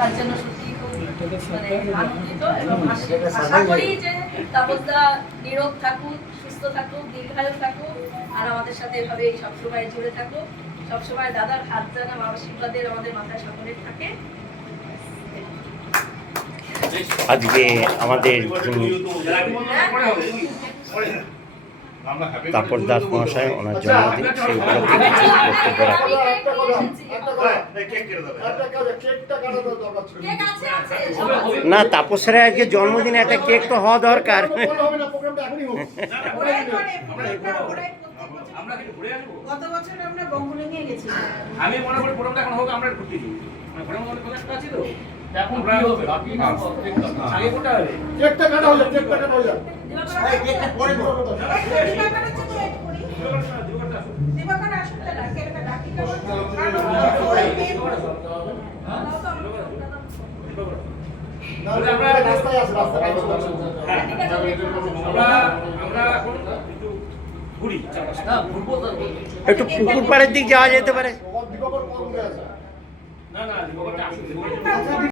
তার জন্য সত্যি খুব মানে আনন্দিত এবং আশা- করি যে তাপসদা নীরব থাকুক সুস্থ থাকুক দীর্ঘায়ু থাকুক আর আমাদের সাথে এভাবে সবসময় জুড়ে থাকুক। সবসময় দাদার হাত আমার আশীর্বাদের আমাদের মাথায় সকলের থাকে। আজকে আমাদের তাপর দাস মহাশয় ওনার জন্মদিন সেই উপলক্ষে কিছু বক্তব্য রাখেন। কেক আছে আছে। না তাপসের আজকে জন্মদিনে একটা কেক তো হওয়া দরকার। হবে না আমি মনে করি প্রোগ্রামটা এখন হোক আমরা ঘুরতে যাই প্রোগ্রাম করতে আছে তো। এখন কি হবে? বাকি না আগে কোনটা হবে? কেকটা কাটা হয়ে কাটা হয়ে। দিবাকর আসুন ডাকি? একটু পুকুর পাড়ের দিক যাওয়া যেতে পারে।